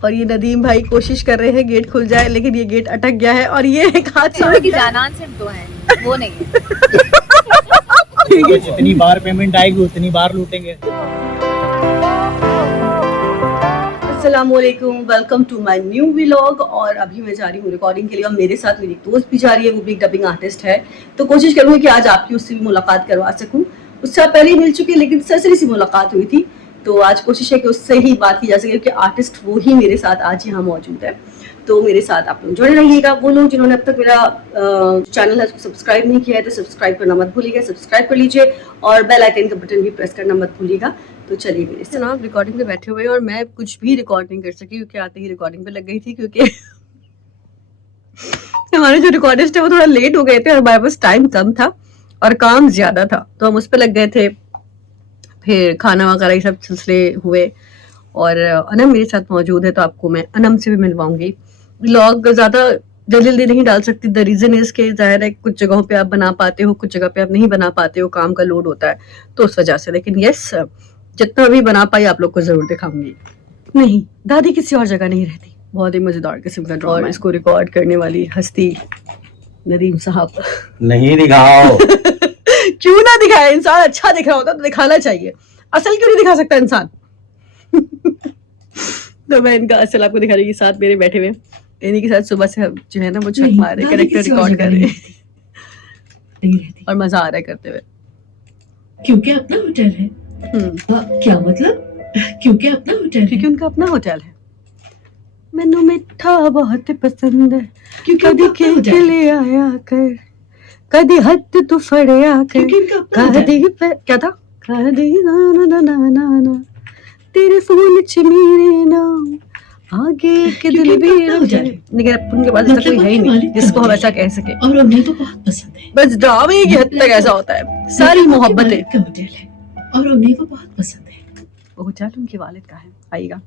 और ये नदीम भाई कोशिश कर रहे हैं गेट खुल जाए, लेकिन ये गेट अटक गया है और ये एक हादसा की जानान सिर्फ दो हैं, वो नहीं है। जितनी बार पेमेंट आएगी उतनी बार लूटेंगे। अस्सलामुअलैकुम, welcome to my new vlog. और अभी मैं जा रही हूँ रिकॉर्डिंग के लिए और मेरे साथ मेरी दोस्त भी जा रही है, वो भी एक डबिंग आर्टिस्ट है। तो कोशिश करूँगी कि आज आपकी उससे भी मुलाकात करवा सकूँ। उससे आप पहले ही मिल चुकी है, लेकिन सरसरी सी मुलाकात हुई थी, तो आज कोशिश है कि उससे ही बात की जा सके, क्योंकि आर्टिस्ट वो ही मेरे साथ आज यहाँ मौजूद है। तो मेरे साथ आप लोग जुड़े रहिएगा। वो लोग जिन्होंने अब तक मेरा चैनल है उसको सब्सक्राइब नहीं किया है तो सब्सक्राइब करना मत भूलिएगा, सब्सक्राइब कर लीजिए और बेल आइकन का बटन भी प्रेस करना मत भूलिएगा। तो चलिए मेरे साथ आप रिकॉर्डिंग पे बैठे हुए और मैं कुछ भी रिकॉर्ड नहीं कर सकी, क्योंकि आते ही रिकॉर्डिंग पे लग गई थी, क्योंकि हमारे जो रिकॉर्डिस्ट है वो थोड़ा लेट हो गए थे और हमारे पास टाइम कम था और काम ज्यादा था, तो हम उस पर लग गए थे। फिर खाना वगैरह ये सब सिलसिले हुए और अनम मेरे साथ मौजूद है, तो आपको मैं अनम से भी मिलवाऊंगी। व्लॉग ज्यादा जल्दी नहीं डाल सकती, द रीजन इज के जाहिर है कुछ जगहों पे आप बना पाते हो, कुछ जगह पे आप नहीं बना पाते हो, काम का लोड होता है तो उस वजह से। लेकिन यस, जितना भी बना पाई आप लोग को जरूर दिखाऊंगी। नहीं, दादी किसी और जगह नहीं रहती। बहुत ही मजेदार किस्म का ड्रामा। और इसको रिकॉर्ड करने वाली हस्ती नदीम साहब। नहीं दिखाओ। क्यों ना दिखाए, इंसान अच्छा दिख रहा होता तो दिखाना चाहिए। असल क्यों नहीं दिखा सकता इंसान? तो मैं इनका असल आपको दिखा रही हूँ। साथ मेरे बैठे हुए, इन्हीं के साथ सुबह से जो है ना वो छक मारे, कैरेक्टर रिकॉर्ड कर रहे हैं और मजा आ रहा है करते हुए। क्योंकि अपना होटल है। क्या मतलब? क्योंकि अपना होटल है। क्योंकि उनका अपना होटल है। मैनू मिठा बहुत पसंद है, क्योंकि कदी उनका अपना होटल है। ले आया कर, कदी हथ तू फड़या कर, क्योंकि उनका अपना होटल है। कदी क्या था, कदी ना ना ना ना ना ना तेरे फोन च मेरे नाम आगे के दिल भी रखे। लेकिन अब उनके पास ऐसा कोई है ही नहीं जिसको हम ऐसा कह सके। और उन्हें वो बहुत पसंद है। बस ड्रामे की हद तक ऐसा होता है, सारी मोहब्बतें। का होटल है और उन्हें वो बहुत पसंद है। वो होटल उनके वालिद का है, आएगा।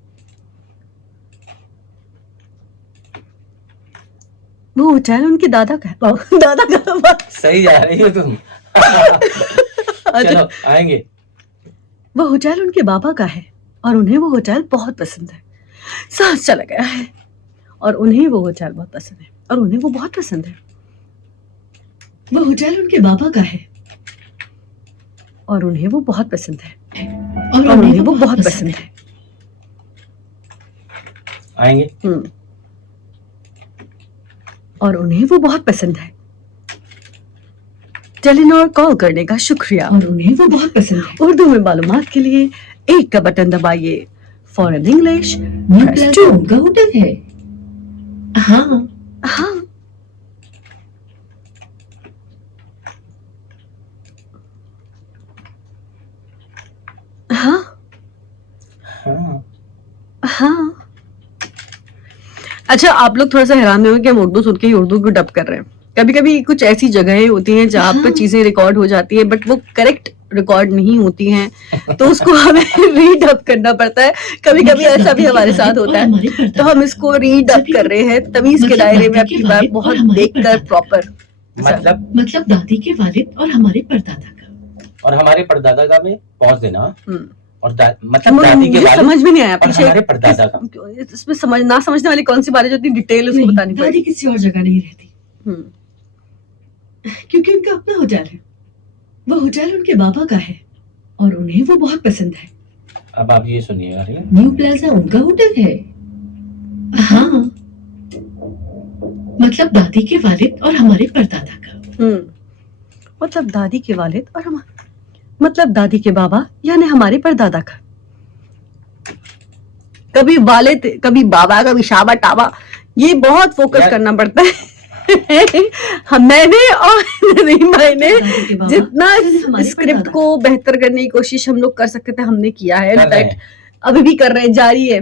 वो होटल उनके दादा का है। दादा का सही जा रही हो तुम। चलो आएंगे। वो होटल उनके बाबा का है और उन्हें वो होटल बहुत पसंद है। सांस चला गया है। और उन्हें वो होटल बहुत पसंद है और उन्हें वो बहुत पसंद है। वो होटल उनके बाबा का है और उन्हें वो बहुत पसंद है। और उन्हें वो बहुत पसंद है। आएंगे। और उन्हें वो बहुत पसंद है। टेलीनॉर कॉल करने का शुक्रिया। और उन्हें वो बहुत पसंद है। उर्दू में मालूमात के लिए 1 का बटन दबाइए। फॉरेन इंग्लिश न्यू प्लाजा उनका होटल है। हाँ हाँ। हाँ हाँ। हाँ। अच्छा, आप लोग थोड़ा सा हैरान होंगे कि हम उर्दू सुन के ही उर्दू को डब कर रहे हैं। कभी कभी कुछ ऐसी जगहें होती हैं जहाँ पे चीजें रिकॉर्ड हो जाती है बट वो करेक्ट रिकॉर्ड नहीं होती हैं, तो उसको हमें रीडब करना पड़ता है। कभी कभी ऐसा भी हमारे साथ होता है, तो हम इसको रीडब कर रहे हैं तमीज के दायरे में, अपनी बात बहुत देखकर प्रॉपर। मतलब दादी के वालिद और हमारे परदादा का। और हमारे परदादा का में पहुंच देना। और मतलब मुझे दादी के वालिद समझ में नहीं आया और पीछे हमारे परदादा का। इसमें ना समझने वाली कौन सी बात है जो इतनी डिटेल उसको बतानी दादी पड़ेगी। किसी और जगह नहीं रहती क्योंकि उनका अपना होटल है। वो होटल उनके बाबा का है और उन्हें वो बहुत पसंद है। अब आप ये सुनिएगा, ठीक है? न्यू प्लाजा उनका होटल है। हाँ मतलब दादी के वालिद और हमारे परदादा का। मतलब दादी के वालिद और हम, मतलब दादी के बाबा यानी हमारे परदादा का। कभी वालिद, कभी बाबा, कभी शाबा टाबा, ये बहुत फोकस करना पड़ता है। मैंने और नदीम भाई ने जितना स्क्रिप्ट को बेहतर करने की कोशिश हम लोग कर सकते थे हमने किया है। इनफैक्ट अभी भी कर रहे हैं, जारी है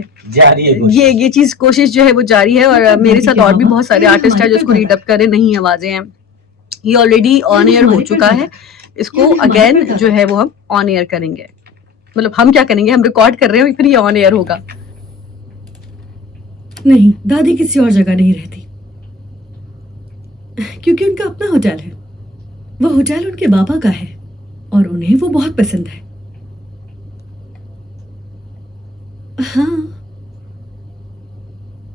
ये चीज, कोशिश जो है वो जारी है। और मेरे साथ और भी बहुत सारे आर्टिस्ट हैं जो इसको रीडअप करे, नहीं आवाजें हैं। ये ऑलरेडी ऑन एयर हो चुका है, इसको अगेन जो है वो हम ऑन एयर करेंगे। मतलब हम क्या करेंगे, हम रिकॉर्ड कर रहे हैं फिर ये ऑन एयर होगा। नहीं, दादी किसी और जगह नहीं रहती क्योंकि उनका अपना होटल है। वो होटल उनके बाबा का है और उन्हें वो बहुत पसंद है। हाँ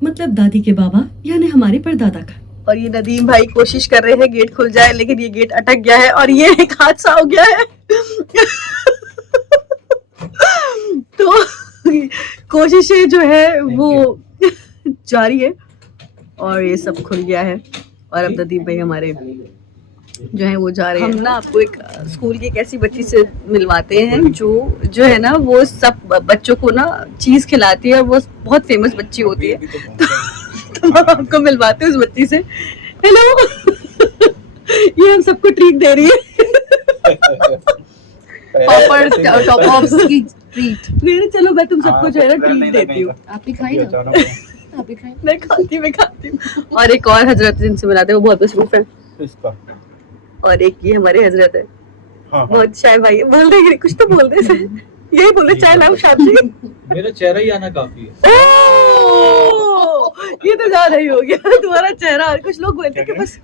मतलब दादी के बाबा यानी हमारे परदादा का। और ये नदीम भाई कोशिश कर रहे हैं गेट खुल जाए, लेकिन ये गेट अटक गया है और ये एक हादसा हो गया है। तो कोशिशें जो है वो जारी है और ये सब खुल गया है। और अब नदीम भाई हमारे जो है वो जा रहे हैं। हम ना आपको एक स्कूल की एक ऐसी बच्ची से मिलवाते हैं जो है ना वो सब बच्चों को ना चीज खिलाती है और वो बहुत फेमस बच्ची होती है। तो हम आपको मिलवाते हैं उस बच्ची से। हेलो। ये हम सबको ट्रीट दे रही है। टॉपर्स की ट्रीट। मेरे चलो मैं तुम सबको जो है ना ट्रीट देती हूँ। आप ही खाइए ना। आप ही खाइए। मैं खाती हूँ। और एक और हजरत जिनसे मिलाते हैं वो बहुत मशरूफ है। और एक ये हमारे हजरत है। बहुत शाय भाई है। बोल दे कुछ तो बोल दे। यही बोले चाय लाओ शाम से। मेरा चेहरा ही आना काफी है। ये तो ज्यादा ही हो गया तुम्हारा चेहरा। कुछ लोग बोलते हैं कि बस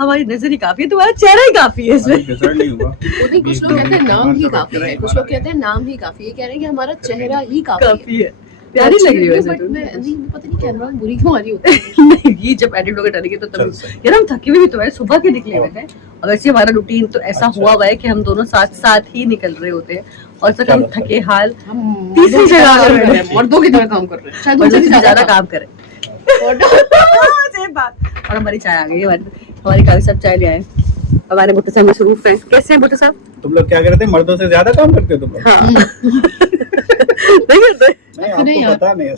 हमारी नजर ही काफी है, तुम्हारा चेहरा ही काफी है इसमें। नहीं, कुछ लोग कहते हैं नाम ही काफी है, कुछ लोग कहते हैं नाम ही काफी है, कह रहे हैं कि हमारा चेहरा ही काफी है। प्यारी लग रही है वैसे बट तुम। मैं नहीं पता नहीं कैमरा में बुरी क्यों आ रही होती है। नहीं ये जब एडिट होकर डालेंगे तो तब यार हम थके हुए भी तो है, सुबह के निकले हुए थे। और वैसे हमारा रूटीन तो ऐसा हुआ हुआ है कि हम दोनों साथ साथ ही निकल रहे होते हैं और तक हम थके हाल तीसरी जगह पर बैठे हैं। मर्दों की तरह काम कर रहे हैं, शायद मर्दों उनसे से ज्यादा काम करें। सही बात। और हमारी चाय आ गई है। हमारे काफी सब चाय ले आए। हमारे बुट्टे साहब मशरूफ हैं। कैसे हैं बुट्टे साहब? तुम लोग क्या करते हैं? मर्दों से ज्यादा काम करते हो तुम लोग? हाँ। नहीं करते? नहीं, आपको पता नहीं है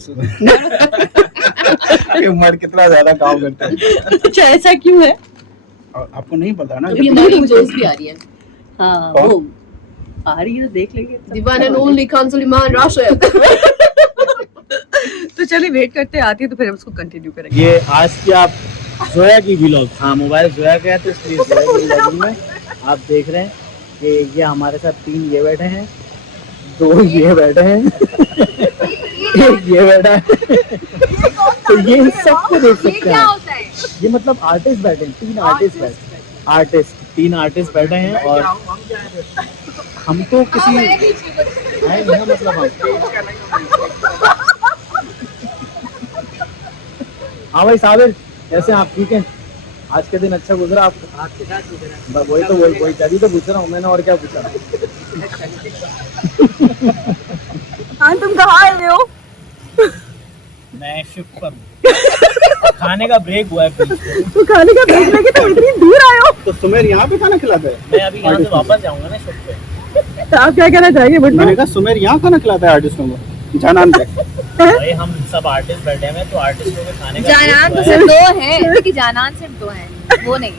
कि मर्द कितना ज्यादा काम करते हैं। अच्छा ऐसा क्यों है? और आपको नहीं पता ना? अभी हमारी दोस्त भी आ रही है। हाँ कौन? वो आ रही है तो देख लेंगे। The one and only Khan Suleman Rashid. तो चलिए वेट करते हैं, आती है तो फिर हम उसको कंटिन्यू करेंगे। ये आज की आप जोया की व्लॉग। हाँ मोबाइल जोया का है तो इसलिए जोया की व्लॉगिंग में आप देख रहे हैं कि ये हमारे साथ 3 ये बैठे हैं, 2 ये बैठे हैं, एक ये बैठा है। तो ये सबको देख सकते हैं आप। ये मतलब आर्टिस्ट बैठे हैं, 3 आर्टिस्ट बैठे हैं। तीन आर्टिस्ट बैठे हैं और हम तो किसी है ना मतलब हम। हाँ भाई साबिर कैसे हैं आप? ठीक है। आज के दिन अच्छा गुजरा आप? आपके साथ गुजरा। वही तभी तो पूछ रहा हूँ मैंने, और क्या पूछा। हाँ तुम कहाँ आए हो? मैं शिफ्ट पर हूँ। खाने का ब्रेक हुआ है। तो खाने का ब्रेक लेके तुम इतनी दूर आए हो? तो सुमेर यहाँ पे खाना खिलाता है? मैं अभी यहाँ से वापस जाऊंगा ना शिफ्ट पे। तो आप क्या कहना चाहेंगे बुट्टू? मैंने कहा सुमेर यहाँ खाना खिलाता है आर्टिस्टों को, जानान पे। भाई हम सब आर्टिस्ट बैठे हैं तो आर्टिस्टों के खाने का जानान तो break हुआ सिर्फ 2 हैं, लेकिन जानान सिर्फ 2 हैं, वो नहीं है।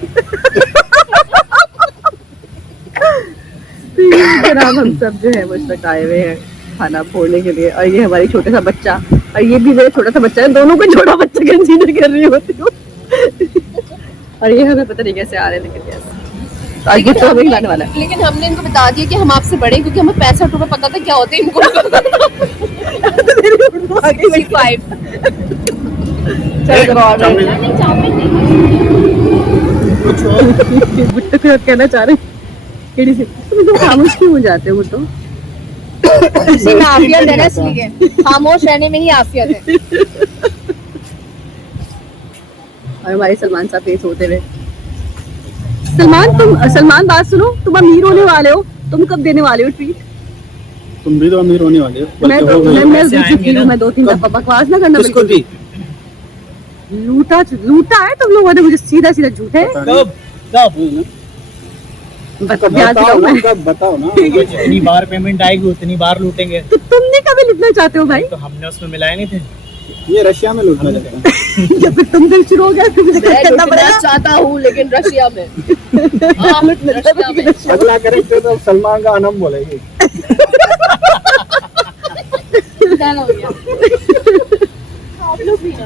जनाब हम सब जो है मुझ तक आए हुए हैं खाना फोड़ने के लिए। और ये हमारी छोटा सा बच्चा, और ये भी मेरा छोटा सा बच्चा है। दोनों को छोटा बच्चा कंसीडर कर रही होती हूँ। और ये हमें पता नहीं कैसे आ रहे हैं, लेकिन कैसे आज ये तो हमें लाने वाला है। लेकिन हमने इनको बता दिया कि हम आपसे बड़े, क्योंकि हमें 65 रुपए पता था क्या होते हैं इनको। 65। चलो और बुट्टू को कहना चाह रहे केड़ी से तुम तो खामोश क्यों हो जाते हो? तो इसी में आफियत है ना, इसलिए खामोश रहने में ही आफियत है। और हमारे सलमान साहब पेश होते हुए। सलमान बात सुनो, तुम अमीर होने वाले हो, तुम कब देने वाले हो ट्रीट? तुम भी तो अमीर होने वाले हो। मैं बल्कि हो गए हो। मैं दे चुकी हूँ, मैं 2-3 दफा बकवास ना करना। किसको दी? लूटा है तुम लोगों ने मुझे सीधा झूठे। कब बताओ ना, कब बताओ ना। जितनी बार पेमेंट आएगी उतनी बार लूटेंगे। तो तुमने कभी लूटना चाहते हो भाई? तो हमने उसमें मिलाए नहीं थे। ये रशिया में लूटना चाहता है। या फिर तुम दिल शुरू हो गया? मैं लुटना चाहता हूँ, लेकिन रशिया में। हाँ, रशिया में। अगला करेक्टर तो सलमान का अनम बोलेगी। गाना हो गया। आप लोग भी ना।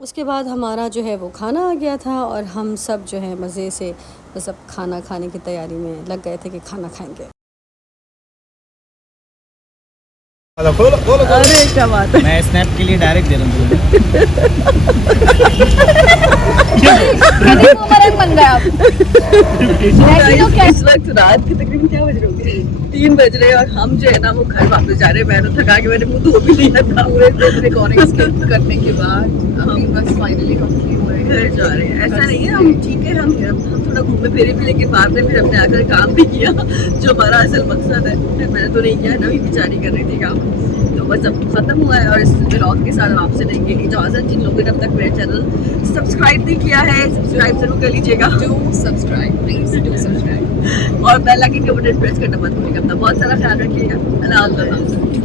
उसके बाद हमारा जो है वो खाना आ गया था और हम सब जो है मज़े से बस अब खाना खाने की तैयारी में लग गए थे कि खाना खाएंगे। खोलो। अरे क्या बात है। मैं स्नैप के लिए डायरेक्ट दे रहा हूँ। बूमरैंग बन गया अब। ऐसी तो क्या इस वक्त रात के तकरीबन क्या बज रहे होंगे 3 बज रहे हैं और हम जो है ना वो घर वापस जा रहे हैं। मैं तो थका के मैंने मुंह धो भी लिया था। पूरे दिन रिकॉर्डिंग करने के बाद हम बस फाइनली हम फ्री हुए घर जा रहे हैं। ऐसा नहीं है हम ठीक है, हम थोड़ा घूमे फिरे भी, लेकिन बाद में फिर हमने आकर काम भी किया जो हमारा असल मकसद है। मैंने तो नहीं किया, नवी बेचारी कर रही थी काम। तो बस अब खत्म हुआ है और इस व्लॉग के साथ हम आपसे लेंगे इजाजत। जिन लोगों ने अब तक मेरा चैनल सब्सक्राइब नहीं किया है, सब्सक्राइब जरूर कर लीजिएगा। Do subscribe, please do subscribe और बेल आइकन के बटन प्रेस करना मत भूलिएगा। अपना बहुत सारा ख्याल रखिएगा। अल्लाह हाफ़िज़।